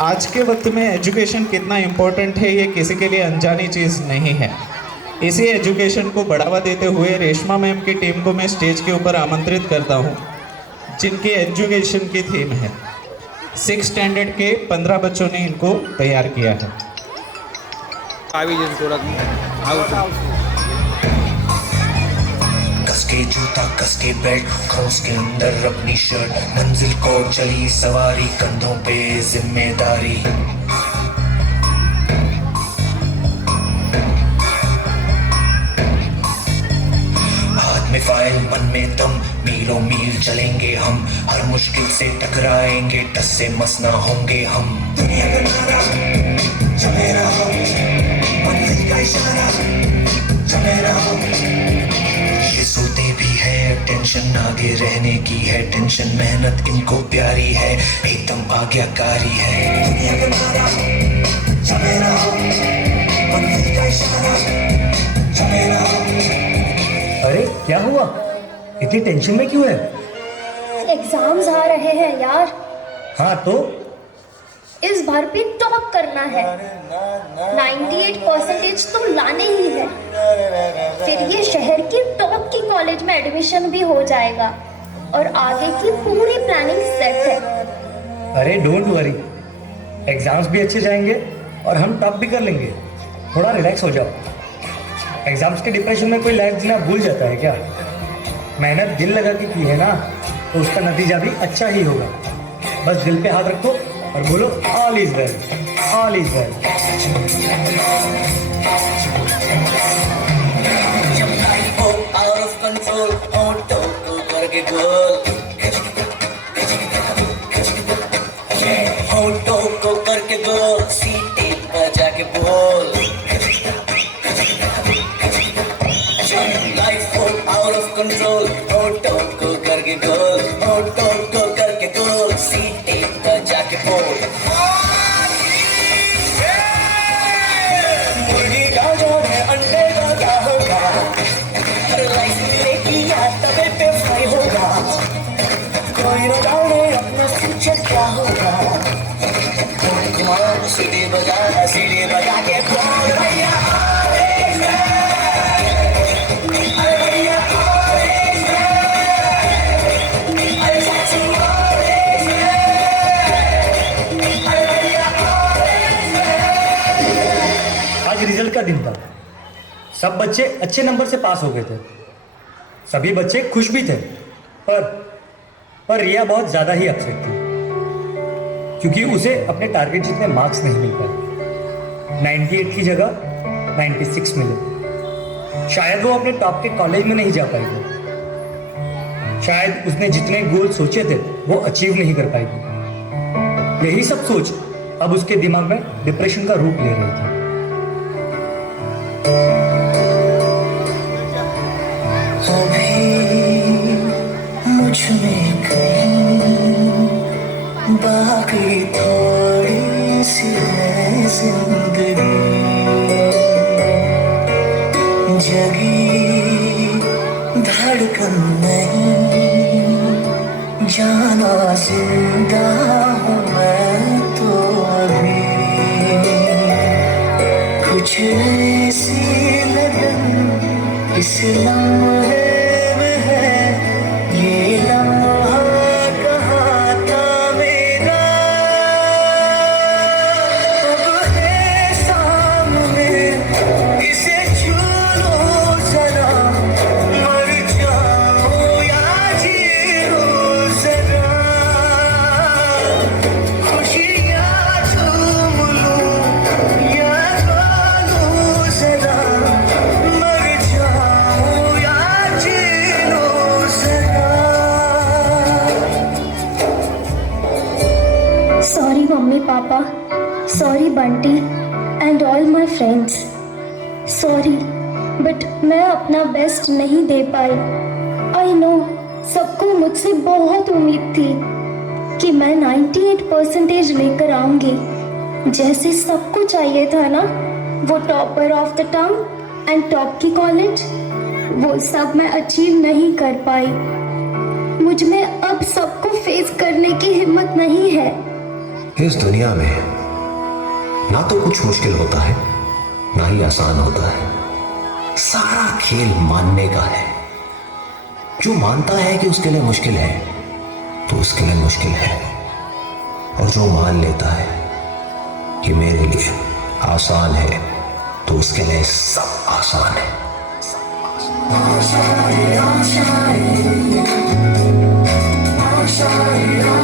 आज के वक्त में एजुकेशन कितना इम्पोर्टेंट है ये किसी के लिए अनजानी चीज़ नहीं है। इसी एजुकेशन को बढ़ावा देते हुए रेशमा मैम की टीम को मैं स्टेज के ऊपर आमंत्रित करता हूँ, जिनकी एजुकेशन की थीम है। 6 स्टैंडर्ड के 15 बच्चों ने इनको तैयार किया है। कसके जूता कसके बेल्ट खौस के अंदर अपनी शर्ट, मंजिल को चली सवारी, कंधों पे जिम्मेदारी। हाथ में फाइल मन में दम, मीलों मील चलेंगे हम, हर मुश्किल से टकराएंगे, टस से मस ना होंगे हम। दुनिया का नारा चले रहो, मंजिल का इशारा चले रहो। ये सोते भी है टेंशन आगे रहने की है, टेंशन मेहनत इनको प्यारी है, एकदम आज्ञाकारी है। दुनिया का नारा चले रहो, मंजिल का इशारा चले रहो। अरे क्या हुआ, इतनी टेंशन में क्यों है? एग्जाम्स आ रहे हैं यार। हाँ तो इस बार भी टॉप करना है। 98% तो लाने ही है, फिर ये शहर की टॉप की कॉलेज में एडमिशन भी हो जाएगा और आगे की पूरी प्लानिंग सेट है। अरे डोंट वरी, एग्जाम्स भी अच्छे जाएंगे और हम टॉप भी कर लेंगे। थोड़ा रिलैक्स हो जाओ। एग्जाम्स के डिप्रेशन में कोई लाइफ जीना भूल जाता है क्या? मेहनत दिल लगा के की है ना, तो उसका नतीजा भी अच्छा ही होगा। बस दिल पे हाथ रखो और बोलो all is well, all is well. जब लाइफ हो आउट ऑफ कंट्रोल, ऑटो को करके गोल, ऑटो को करके गोल, सीटी पर जाके बोल। लाइफ हो आउट ऑफ कंट्रोल, ऑटो को करके गोल, ऑटो को करके गोल, सीटी पर जाके बोल। मुर्गी का जो है अंडे का क्या होगा, लाइफ लेगी या तवे पे फ्राई होगा, कोई न जाने अपना फ्यूचर क्या होगा। घुमाओ सीढ़ी बजा के बोल भैया आज रिजल्ट का दिन था। सब बच्चे अच्छे नंबर से पास हो गए थे, सभी बच्चे खुश भी थे। पर रिया बहुत ज़्यादा ही अपसेट थी, क्योंकि उसे अपने टारगेट जितने मार्क्स नहीं मिल पाए। 98 की जगह 96 मिले। शायद वो अपने टॉप के कॉलेज में नहीं जा पाएगी, शायद उसने जितने गोल सोचे थे वो अचीव नहीं कर पाएगी। यही सब सोच अब उसके दिमाग में डिप्रेशन का रूप ले रही थी। मुझ में कहीं बाकी थोड़ी सी है जिंदगी, जगी धड़कन नहीं, जाना जिंदा हूँ मैं तो अभी। कुछ ऐसी लगन इस लम्हे में है, ये लम्हा कहाँ था मेरा, अब है सामने, इसे छू लो जरा, मर जाऊं या जी लूं जरा, खुशियाँ झूम लूं या गा लूं जरा, मर जाऊं या जी लूं जरा। Sorry mummy papa, sorry Bunty and all my friends, sorry but मैं अपना बेस्ट नहीं दे पाई। आई नो सबको मुझसे बहुत उम्मीद थी कि मैं 98% लेकर आऊंगी, जैसे सबको चाहिए था ना, वो topper of the town and top की कॉलेज, वो सब मैं अचीव नहीं कर पाई। मुझ में अब सबको फेस करने की हिम्मत नहीं है। इस दुनिया में ना तो कुछ मुश्किल होता है ना ही आसान होता है। सारा खेल मानने का है। जो मानता है कि उसके लिए मुश्किल है तो उसके लिए मुश्किल है, और जो मान लेता है कि मेरे लिए आसान है तो उसके लिए सब आसान है। आशाएं, आशाएं, आशाएं,